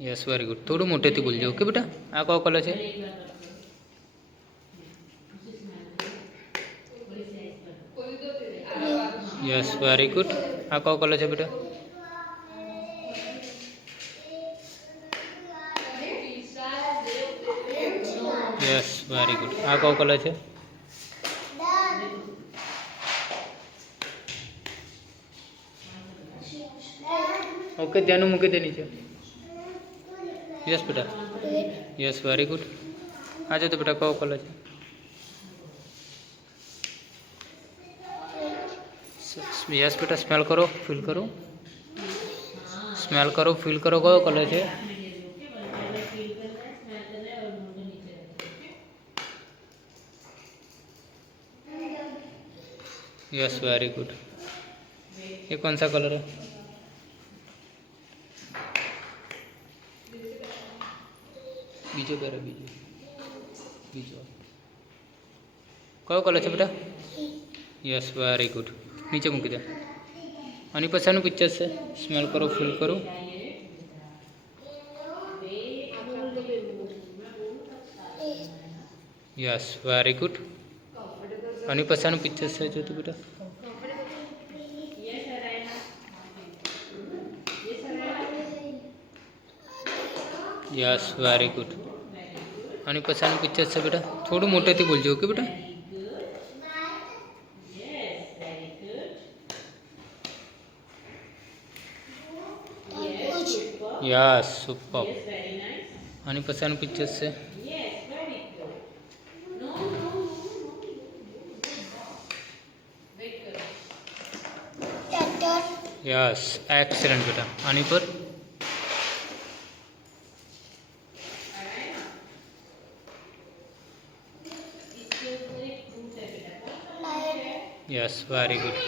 Yes very good. थोड़ू मोटे थी बोलजो okay बेटा। आ कयो कलर है? Yes very good. आ कयो कलर है बेटा? Yes very good. आ कयो कलर है? ओके ध्यान मूकी दे नीचे। यस बेटा। Yes very good. आ जाओ तो बेटा कयो कलर है? यस बेटा स्मेल करो फील करो। स्मेल करो फील करो कयो कलर है? Yes very good. ये कौन सा कलर है? बीजो करो बीजो बीजो कयो कलर है बेटा? Yes very good. नीचे मूकी दे। आनी पछाड़ीનું पिक्चर है। स्मेल करो फील करो। Yes very good. आनी पछाड़ीનું पिक्चर है जो तो बेटा। Yes very good. आनी पछाड़ीનું पिक्चर है बेटा। थोड़ू मोटेથી बोलजो ओके बेटा। Yes super. आनी पछाड़ीનું पिक्चर है। यस एक्सीलेंट बेटा। आनी पर यस वेरी गुड।